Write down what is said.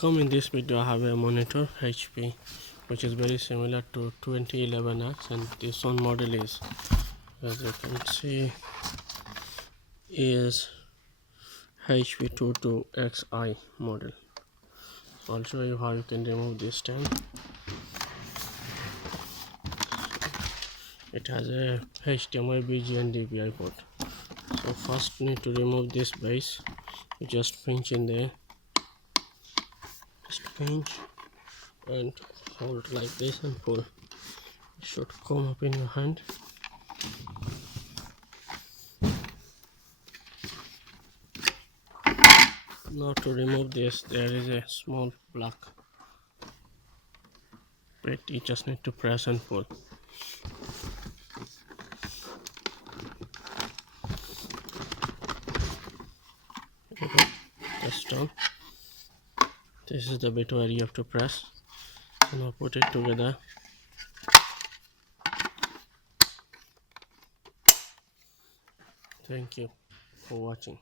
Welcome. In this video I have a monitor HP which is very similar to 2011X, and this one model is, as you can see, is HP 22XI model. So I'll show you how you can remove this stand. It has a HDMI, BG and DVI port. So first need to remove this base. You just pinch in there, just pinch and hold like this and pull. It should come up in your hand. Now to remove this, there is a small black bit. You just need to press and pull. There you go. That's done. This is the bit where you have to press. Now put it together. Thank you for watching.